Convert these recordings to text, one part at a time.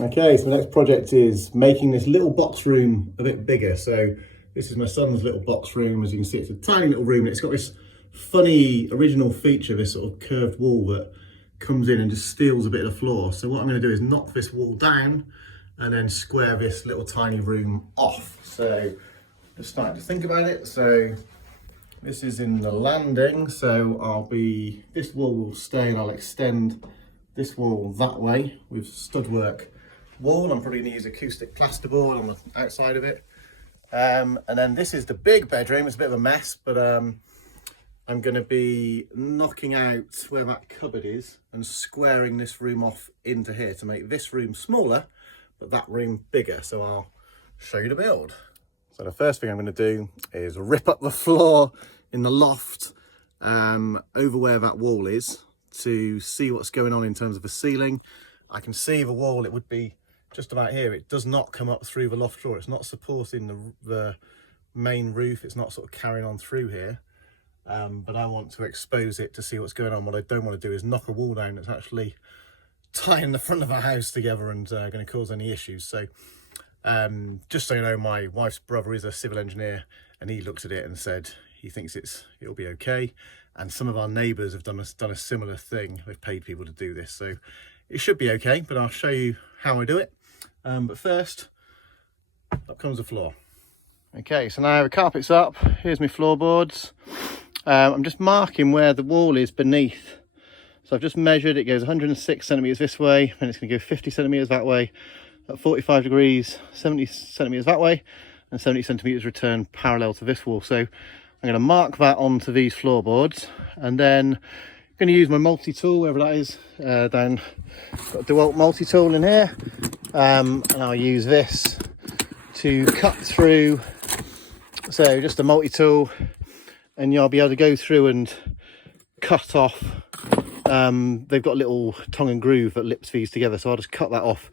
Okay, so the next project is making this little box room a bit bigger. So this is my son's little box room. As you can see, it's a tiny little room and it's got this funny original feature, this sort of curved wall that comes in and just steals a bit of the floor. So what I'm going to do is knock this wall down and then square this little tiny room off. So just starting to think about it. So this is in the landing, so this wall will stay and I'll extend this wall that way with stud-work wall. I'm probably going to use acoustic plasterboard on the outside of it. And then this is the big bedroom. It's a bit of a mess, but I'm going to be knocking out where that cupboard is and squaring this room off into here to make this room smaller, but that room bigger. So I'll show you the build. So the first thing I'm going to do is rip up the floor in the loft over where that wall is to see what's going on in terms of the ceiling. I can see the wall, it would be just about here. It does not come up through the loft floor. It's not supporting the main roof. It's not sort of carrying on through here. But I want to expose it to see what's going on. What I don't want to do is knock a wall down that's actually tying the front of our house together and going to cause any issues. So just so you know, my wife's brother is a civil engineer and he looked at it and said he thinks it'll be okay. And some of our neighbours have done a similar thing. They've paid people to do this, so it should be okay, but I'll show you how I do it. But first, up comes the floor. Okay, so now the carpet's up. Here's my floorboards. I'm just marking where the wall is beneath. So I've just measured, it goes 106 centimetres this way, and it's going to go 50 centimetres that way, at 45 degrees, 70 centimetres that way, and 70 centimetres return parallel to this wall. So I'm going to mark that onto these floorboards, and then I'm going to use my multi-tool, wherever that is, down, got a DeWalt multi-tool in here, and I'll use this to cut through. So just a multi-tool, and you'll be able to go through and cut off. They've got a little tongue and groove that lips these together, so I'll just cut that off,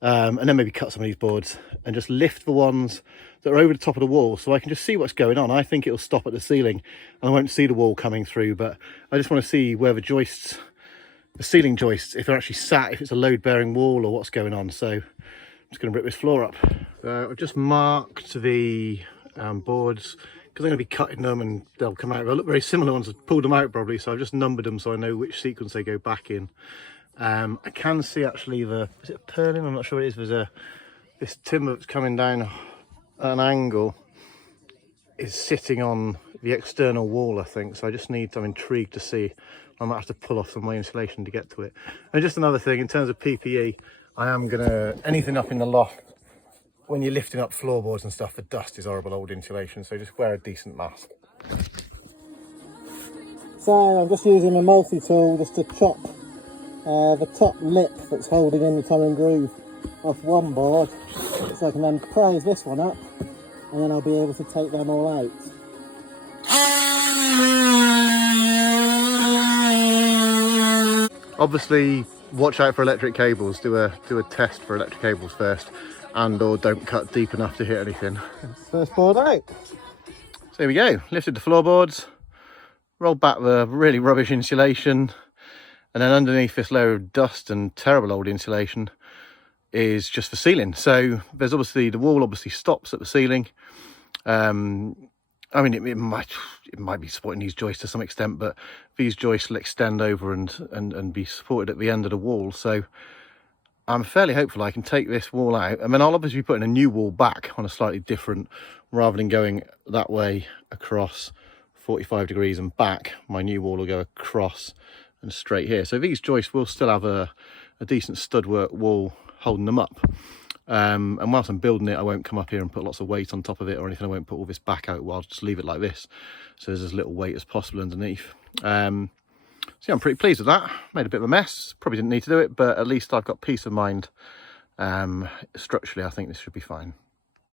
and then maybe cut some of these boards and just lift the ones that are over the top of the wall so I can just see what's going on. I think it'll stop at the ceiling and I won't see the wall coming through, but I just want to see where the joists, the ceiling joists, if they're actually sat, if it's a load-bearing wall or what's going on. So I'm just going to rip this floor up. I've just marked the boards because I'm going to be cutting them and they'll come out. They'll look very similar once I've pulled them out probably, so I've just numbered them so I know which sequence they go back in. I can see actually is it purlin? I'm not sure what it is. There's this timber that's coming down at an angle is sitting on the external wall, I think. So I'm intrigued to see. I might have to pull off some of my insulation to get to it. And just another thing, in terms of PPE, I am anything up in the loft, when you're lifting up floorboards and stuff, the dust is horrible old insulation, so just wear a decent mask. So I'm just using my multi-tool just to chop the top lip that's holding in the tongue and groove off one board, so I can then prise this one up and then I'll be able to take them all out. Obviously watch out for electric cables. Do a test for electric cables first, and or don't cut deep enough to hit anything. First board out. So here we go, lifted the floorboards, rolled back the really rubbish insulation, and then underneath this layer of dust and terrible old insulation is just the ceiling. So there's obviously, the wall obviously stops at the ceiling. I mean, it might be supporting these joists to some extent, but these joists will extend over and be supported at the end of the wall. So I'm fairly hopeful I can take this wall out, and then I'll obviously be putting a new wall back on a slightly different, rather than going that way across 45 degrees and back, my new wall will go across and straight here. So these joists will still have a decent stud work wall holding them up. And whilst I'm building it, I won't come up here and put lots of weight on top of it or anything. I won't put all this back out. I'll just leave it like this, so there's as little weight as possible underneath. So yeah, I'm pretty pleased with that. Made a bit of a mess, probably didn't need to do it, but at least I've got peace of mind. Structurally, I think this should be fine.